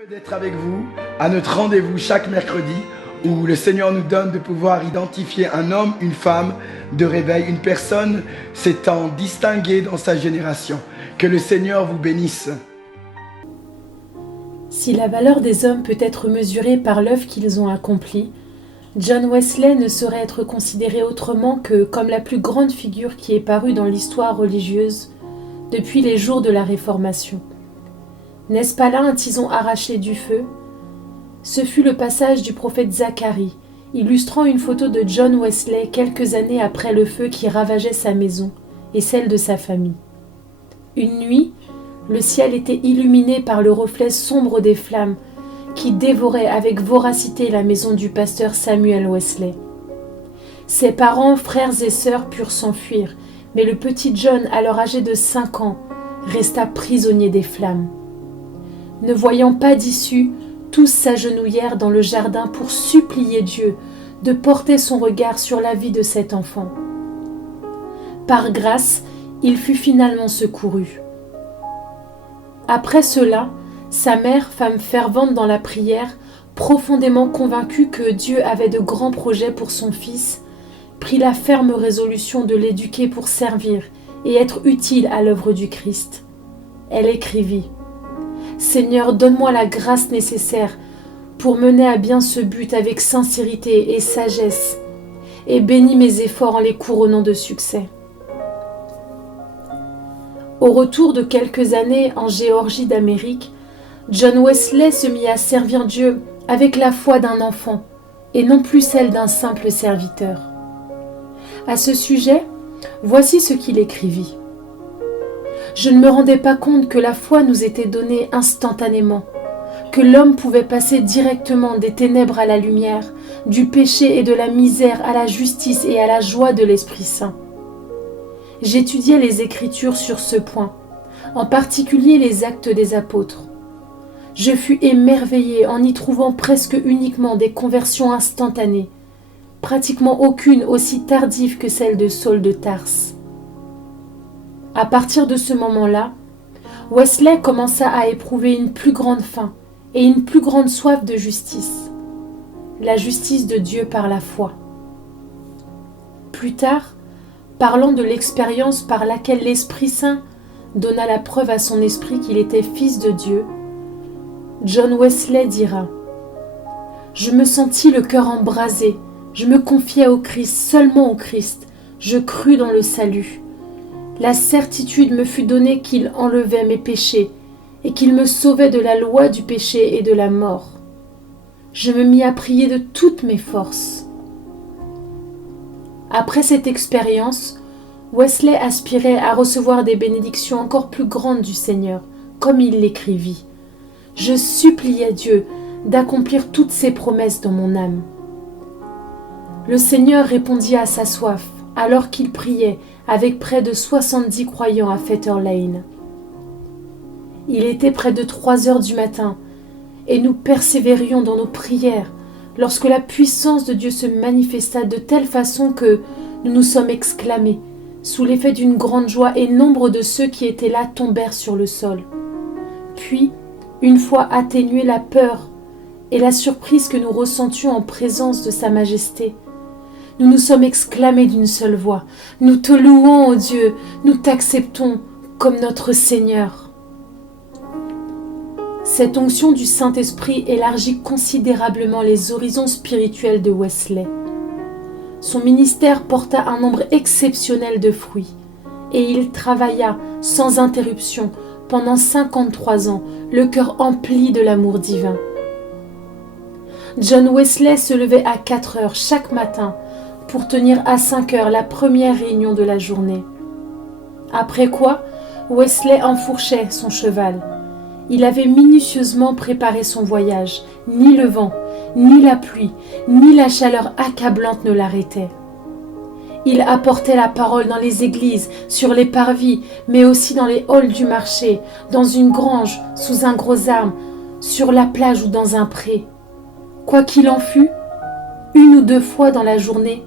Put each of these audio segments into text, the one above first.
Heureux d'être avec vous à notre rendez-vous chaque mercredi où le Seigneur nous donne de pouvoir identifier un homme, une femme de réveil, une personne s'étant distinguée dans sa génération. Que le Seigneur vous bénisse. Si la valeur des hommes peut être mesurée par l'œuvre qu'ils ont accomplie, John Wesley ne saurait être considéré autrement que comme la plus grande figure qui est parue dans l'histoire religieuse depuis les jours de la Réformation. N'est-ce pas là un tison arraché du feu ? Ce fut le passage du prophète Zacharie, illustrant une photo de John Wesley quelques années après le feu qui ravageait sa maison et celle de sa famille. Une nuit, le ciel était illuminé par le reflet sombre des flammes qui dévoraient avec voracité la maison du pasteur Samuel Wesley. Ses parents, frères et sœurs purent s'enfuir, mais le petit John, alors âgé de 5 ans, resta prisonnier des flammes. Ne voyant pas d'issue, tous s'agenouillèrent dans le jardin pour supplier Dieu de porter son regard sur la vie de cet enfant. Par grâce, il fut finalement secouru. Après cela, sa mère, femme fervente dans la prière, profondément convaincue que Dieu avait de grands projets pour son fils, prit la ferme résolution de l'éduquer pour servir et être utile à l'œuvre du Christ. Elle écrivit : « Seigneur, donne-moi la grâce nécessaire pour mener à bien ce but avec sincérité et sagesse, et bénis mes efforts en les couronnant de succès. » Au retour de quelques années en Géorgie d'Amérique, John Wesley se mit à servir Dieu avec la foi d'un enfant et non plus celle d'un simple serviteur. À ce sujet, voici ce qu'il écrivit. « Je ne me rendais pas compte que la foi nous était donnée instantanément, que l'homme pouvait passer directement des ténèbres à la lumière, du péché et de la misère à la justice et à la joie de l'Esprit Saint. J'étudiais les Écritures sur ce point, en particulier les Actes des Apôtres. Je fus émerveillé en y trouvant presque uniquement des conversions instantanées, pratiquement aucune aussi tardive que celle de Saul de Tarse. À partir de ce moment-là, Wesley commença à éprouver une plus grande faim et une plus grande soif de justice, la justice de Dieu par la foi. Plus tard, parlant de l'expérience par laquelle l'Esprit Saint donna la preuve à son esprit qu'il était fils de Dieu, John Wesley dira : « Je me sentis le cœur embrasé, je me confiais au Christ, seulement au Christ, je crus dans le salut. La certitude me fut donnée qu'il enlevait mes péchés et qu'il me sauvait de la loi du péché et de la mort. Je me mis à prier de toutes mes forces. » Après cette expérience, Wesley aspirait à recevoir des bénédictions encore plus grandes du Seigneur, comme il l'écrivit. « Je suppliais Dieu d'accomplir toutes ses promesses dans mon âme. » Le Seigneur répondit à sa soif, alors qu'il priait avec près de 70 croyants à Fetter Lane. Il était près de 3 heures du matin, et nous persévérions dans nos prières lorsque la puissance de Dieu se manifesta de telle façon que nous nous sommes exclamés, sous l'effet d'une grande joie, et nombre de ceux qui étaient là tombèrent sur le sol. Puis, une fois atténuée la peur et la surprise que nous ressentions en présence de Sa Majesté, nous nous sommes exclamés d'une seule voix : « Nous te louons, ô Dieu, nous t'acceptons comme notre Seigneur. » Cette onction du Saint-Esprit élargit considérablement les horizons spirituels de Wesley. Son ministère porta un nombre exceptionnel de fruits, et il travailla sans interruption pendant 53 ans, le cœur empli de l'amour divin. John Wesley se levait à 4 heures chaque matin pour tenir à 5 heures la première réunion de la journée. Après quoi, Wesley enfourchait son cheval. Il avait minutieusement préparé son voyage. Ni le vent, ni la pluie, ni la chaleur accablante ne l'arrêtaient. Il apportait la parole dans les églises, sur les parvis, mais aussi dans les halls du marché, dans une grange, sous un gros arbre, sur la plage ou dans un pré. Quoi qu'il en fût, 1 ou 2 fois dans la journée,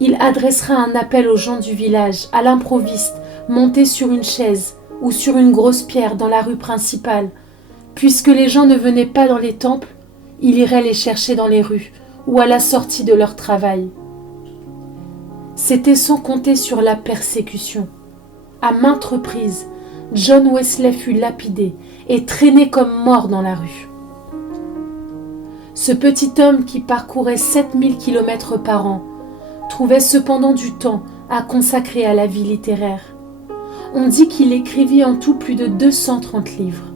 il adressera un appel aux gens du village, à l'improviste, montés sur une chaise ou sur une grosse pierre dans la rue principale, Puisque les gens ne venaient pas dans les temples, il irait les chercher dans les rues ou à la sortie de leur travail. C'était sans compter sur la persécution. À maintes reprises, John Wesley fut lapidé et traîné comme mort dans la rue. Ce petit homme qui parcourait 7000 km par an trouvait cependant du temps à consacrer à la vie littéraire. On dit qu'il écrivit en tout plus de 230 livres.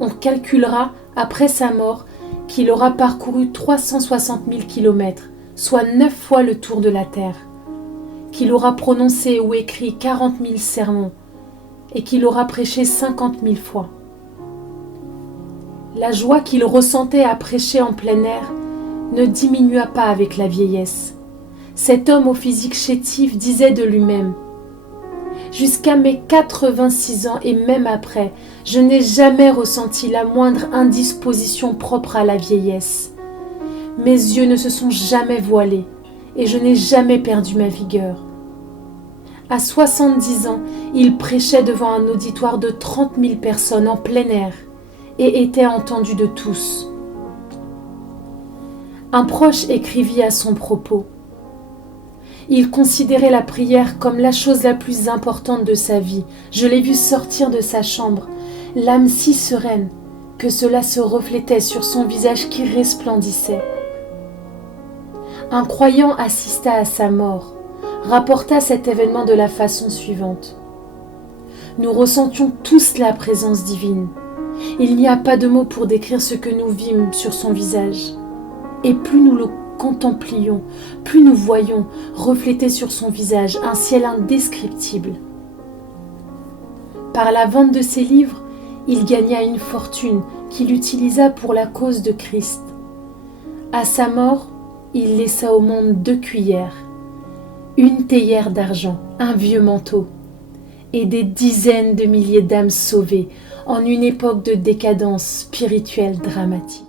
On calculera, après sa mort, qu'il aura parcouru 360 000 km, soit 9 fois le tour de la Terre, qu'il aura prononcé ou écrit 40 000 sermons et qu'il aura prêché 50 000 fois. La joie qu'il ressentait à prêcher en plein air ne diminua pas avec la vieillesse. Cet homme au physique chétif disait de lui-même « Jusqu'à mes 86 ans et même après, je n'ai jamais ressenti la moindre indisposition propre à la vieillesse. Mes yeux ne se sont jamais voilés et je n'ai jamais perdu ma vigueur. » À 70 ans, il prêchait devant un auditoire de 30 000 personnes en plein air et était entendu de tous. Un proche écrivit à son propos. Il considérait la prière comme la chose la plus importante de sa vie. Je l'ai vu sortir de sa chambre, l'âme si sereine que cela se reflétait sur son visage qui resplendissait. Un croyant assista à sa mort, rapporta cet événement de la façon suivante. Nous ressentions tous la présence divine. Il n'y a pas de mots pour décrire ce que nous vîmes sur son visage. Et plus nous le contemplions, plus nous voyions refléter sur son visage un ciel indescriptible. Par la vente de ses livres, il gagna une fortune qu'il utilisa pour la cause de Christ. À sa mort, il laissa au monde 2 cuillères, une théière d'argent, un vieux manteau, et des dizaines de milliers d'âmes sauvées en une époque de décadence spirituelle dramatique.